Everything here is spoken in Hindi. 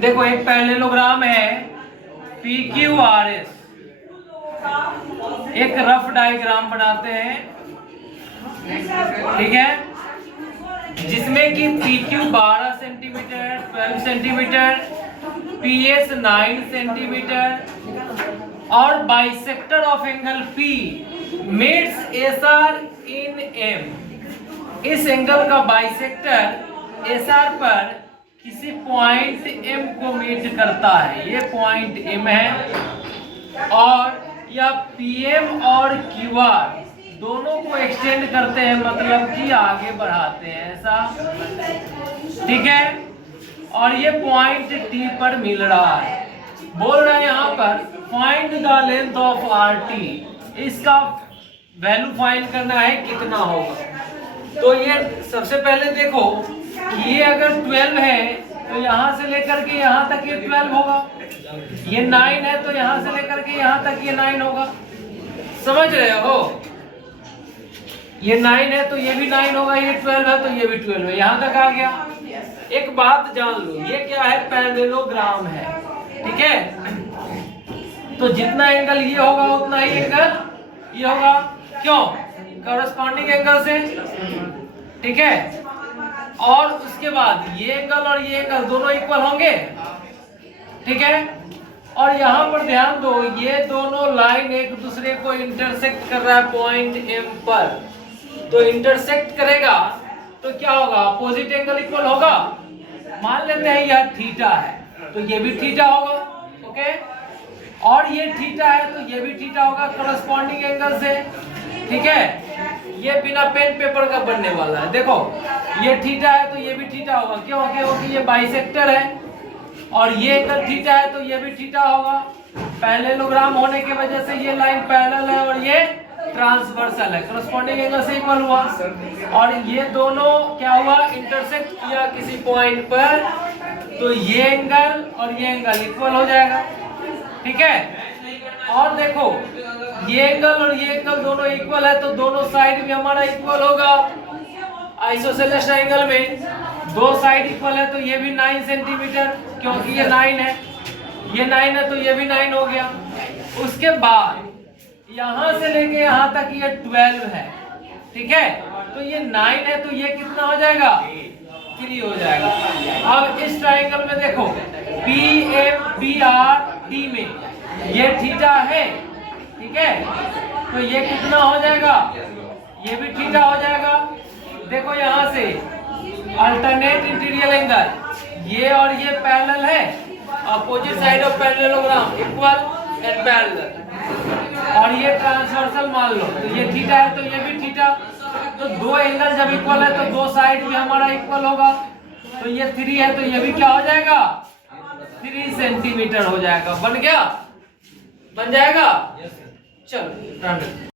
देखो एक पैरेललोग्राम है PQRS, एक रफ डायग्राम बनाते हैं, ठीक है, जिसमें कि PQ 12 centimetre, 12 centimetre, PS 9 centimetre और bisector of angle P meets SR in M। इस एंगल का बाइसेक्टर SR पर किसी पॉइंट M को मीट करता है, ये पॉइंट M है, और यह PM और QR दोनों को एक्सटेंड करते हैं, मतलब कि आगे बढ़ाते हैं, ऐसा, ठीक है। और ये पॉइंट T पर मिल रहा है। बोल रहे हैं यहाँ पर find the length of RT, इसका वैल्यू फाइंड करना है कितना होगा। तो ये सबसे पहले देखो, ये अगर 12 है तो यहाँ से लेकर के यहाँ तक ये 12 होगा, ये 9 है तो यहाँ से लेकर के यहाँ तक ये 9 होगा, समझ रहे हो। ये 9 है तो ये भी 9 होगा, ये 12 है तो ये भी 12 है, यहाँ तक आ गया। एक बात जान लो, ये क्या है, पैरेललोग्राम है, ठीक है। तो जितना एंगल ये होगा उतना ही एंगल ये होगा, क्यों, कॉरेस्पॉन्डिंग एंगल से, ठीक है। और उसके बाद ये एंगल और ये एंगल दोनों इक्वल होंगे, ठीक है। और यहाँ पर ध्यान दो, ये दोनों लाइन एक दूसरे को इंटरसेक्ट कर रहा है पॉइंट M पर, तो इंटरसेक्ट करेगा तो क्या होगा, अपोजिट एंगल इक्वल होगा। मान लेते हैं यह थीटा है तो ये भी थीटा होगा, ओके, और ये थीटा है तो ये भी थीटा होगा कॉरेस्पॉन्डिंग एंगल से, ठीक है। ये बिना पेन पेपर का बनने वाला है, देखो ये थीटा है तो ये भी थीटा होगा, क्यों, क्योंकि ये बाइसेक्टर है, और ये एंगल थीटा है तो ये भी थीटा होगा। पैरेललोग्राम होने की वजह से ये लाइन पैरेलल है और ये ट्रांसवर्सल है, कॉरेस्पॉन्डिंग एंगल से इक्वल हुआ, और ये दोनों क्या हुआ, इंटरसेक्ट किया किसी पॉइंट पर, तो ये एंगल और ये एंगल इक्वल हो जाएगा, ठीक है। और देखो ये एंगल और ये एंगल दोनों इक्वल है तो दोनों साइड भी हमारा इक्वल होगा। आइसोसेलेस ट्रायंगल में दो साइड इक्वल है तो ये भी 9 सेंटीमीटर, क्योंकि ये 9 है, ये 9 है तो ये भी 9 हो गया। उसके बाद यहाँ से लेके यहाँ तक ये 12 है, ठीक है, तो ये 9 है तो ये कितना हो जाएगा, 3 हो जाएगा। अब इस ट्रायंगल में देखो PMBRT में ये थीटा है, ठीक है, तो ये कितना हो जाएगा, ये भी थीटा हो जाएगा। देखो यहाँ से अल्टरनेट इंटीरियर एंगल, ये और ये पैरेलल है, opposite side of parallelogram equal and parallel, और ये ट्रांसवर्सल मान लो, तो ये थीटा है तो ये भी थीटा, तो दो एंगल जब इक्वल है तो दो साइड भी हमारा इक्वल होगा, तो ये 3 है तो ये भी क्या हो जाएगा, 3 सेंटीमीटर हो जाएगा। बन गया, बन जाएगा, चलो।